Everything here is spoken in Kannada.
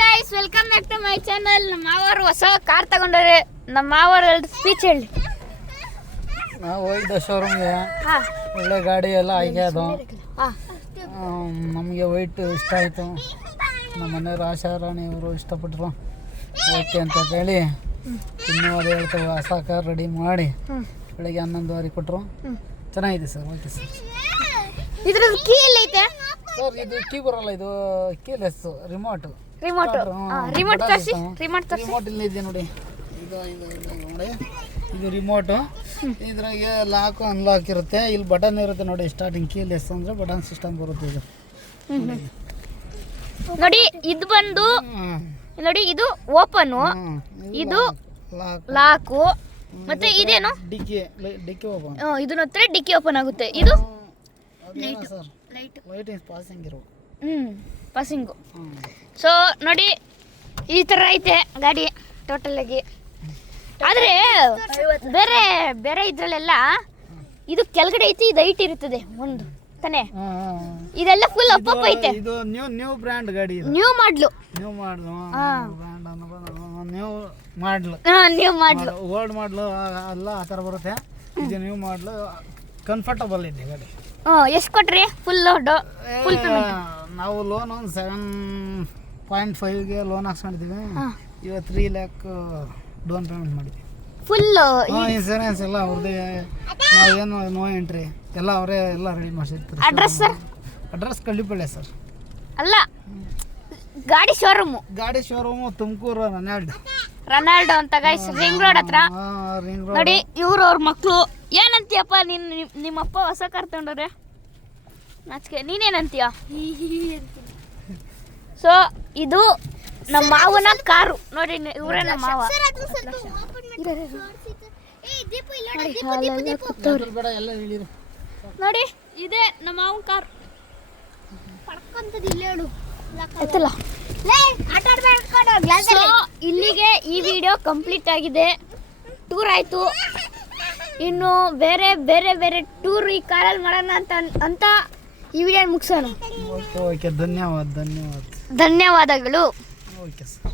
Guys welcome back to my channel. ನಮ್ಮ ಮಾವರು ಹೊಸ ಕಾರ್ ತಗೊಂಡರೆ. ನಮ್ಮ ಮಾವರು ಸ್ಪೀಚ್ ಹೇಳಿ. ನಾವು ಹೋಗಿದ್ದ ಶೋರೂಮ್ಗೆ, ಒಳ್ಳೆ ಗಾಡಿ ಎಲ್ಲ ಆಯ್ಕೆ ಅದು. ನಮಗೆ ವೈಟ್ ಇಷ್ಟ ಆಯಿತು. ನಮ್ಮ ಮನೆಯವರು ಆಶಾರಾಣಿ ಅವರು ಇಷ್ಟಪಟ್ಟರು. ಓಕೆ ಅಂತ ಹೇಳಿ ಇನ್ನೂ ಅದು ಹೇಳ್ತೇವೆ, ಹೊಸ ಕಾರ್ ರೆಡಿ ಮಾಡಿ ಬೆಳಗ್ಗೆ 11:15 ಕೊಟ್ಟರು. ಚೆನ್ನಾಗಿದೆ ಸರ್. Okay sir. ಇದ್ರದ್ದು ಕೀ ಎಲ್ಲ ಐತೆ ಸರ್? ಇದು ಕೀ ಬರಲ್ಲ, ಇದು ಕೀಲೆಸ್ ರಿಮೋಟ್. ರಿಮೋಟ್ ತರಿಸಿ. ರಿಮೋಟ್ ಇಲ್ಲಿ ಇದೆ ನೋಡಿ. ಇದು ನೋಡಿ, ಇದು ರಿಮೋಟು. ಇದ್ರಾಗೆ ಲಾಕು ಅನ್ಲಾಕ್ ಇರುತ್ತೆ. ಇಲ್ಲಿ ಬಟನ್ ಇರುತ್ತೆ ನೋಡಿ. ಸ್ಟಾರ್ಟಿಂಗ್ ಕೀಲೆಸ್ ಅಂದರೆ ಬಟನ್ ಸಿಸ್ಟಮ್ ಬರುತ್ತೆ. ಇದು ನೋಡಿ, ಇದು ಬಂದು ನೋಡಿ, ಇದು ಓಪನ್, ಇದು ಲಾಕು, ಮತ್ತೆ ಇದೇನು ಡಿಕ್ಕಿ ಓಪನ್. ಇದನ್ನ ಹತ್ರ ಡಿಕ್ಕಿ ಓಪನ್ ಆಗುತ್ತೆ. ಇದು ಸರ್ ಲೈಟ್ ಪಾಸಿಂಗ್ ಇರೋ ಪಾಸಿಂಗು. ಸೊ ನೋಡಿ, ಈ ಥರ ಐತೆ ಗಾಡಿ ಟೋಟಲ್ ಆಗಿ. ಆದರೆ ಬೇರೆ ಬೇರೆ ಇದ್ರಲ್ಲೆಲ್ಲ ಇದು ಕೆಳಗಡೆ ಐತಿ, ಇದು ಹೈಟ್ ಇರುತ್ತದೆ ಒಂದು ತಾನೇ. ಇದೆಲ್ಲ ಫುಲ್ ಅಪ್ ಐತೆ. ಇದು ನ್ಯೂ ಬ್ರ್ಯಾಂಡ್ ಗಾಡಿ. ನ್ಯೂ ಮಾಡ್ಲು ಓಲ್ಡ್ ಮಾಡ್ಲು ಎಲ್ಲ ಆ ಥರ ಬರುತ್ತೆ. ಇದು ನ್ಯೂ ಮಾಡ್ಲು, ಕಂಫರ್ಟಬಲ್ ಇದೆ ಗಾಡಿ. ಎಷ್ಟು ಕೊಟ್ರಿ? ಫುಲ್ ಪೇಮೆಂಟ್ ನಾವು ಲೋನ್ ಒಂದು 7.5ಗೆ ಲೋನ್ ಹಾಕ್ಸ್ಕೊಂಡಿದ್ದೀವಿ. ಇವತ್ತು 3 ಲ್ಯಾಕ್ ಡೌನ್ ಪೇಮೆಂಟ್ ಮಾಡಿದ್ವಿ. ಫುಲ್ ಇನ್ಸೂರೆನ್ಸ್ ಎಲ್ಲ ಅವ್ರದ್ದೇ. ನಾವೇನು ನೋ ಎಂಟ್ರಿ ಎಲ್ಲ ಅವರೇ ಎಲ್ಲ ರೆಡಿ ಮಾಡಿಸಿರ್ತಾರೆ. Address sir? Address Kallipalli sir. ಅಲ್ಲ, ಗಾಡಿ ಶೋರೂಮು ತುಮಕೂರು ರೊನಾಲ್ಡೋ ಅಂತ ಗೈಸ್, ರಿಂಗ್ ರೋಡ್ ಹತ್ರ. ನೋಡಿ, ಇವ್ರು ಅವ್ರ ಮಕ್ಕಳು. ಏನಂತೀಯಪ್ಪ ನಿಮ್ಮಪ್ಪ ಹೊಸ ಕಾರ್ ತಗೊಂಡ್ರೆ? ನಾಚಿಕೆ, ನೀನೇನಂತೀಯ? ಸೊ ಇದು ನಮ್ಮ ಮಾವನ ಕಾರು ನೋಡಿ. ಇವರೇ ನಮ್ಮ ಮಾವ. ನೋಡಿ, ಇದೇ ನಮ್ಮ ಮಾವನ ಕಾರ್. ಇಲ್ಲಿಗೆ ಈ ವಿಡಿಯೋ ಕಂಪ್ಲೀಟ್ ಆಗಿದೆ. ಟೂರ್ ಆಯ್ತು. ಇನ್ನು ಬೇರೆ ಬೇರೆ ಬೇರೆ ಟೂರ್ ಈ ಕಾರಲ್ಲಿ ಮಾಡೋಣ ಅಂತ ಈ ವಿಡಿಯೋ ಮುಗಿಸೋಣ. ಓಕೆ, ಧನ್ಯವಾದಗಳು. Okay sir.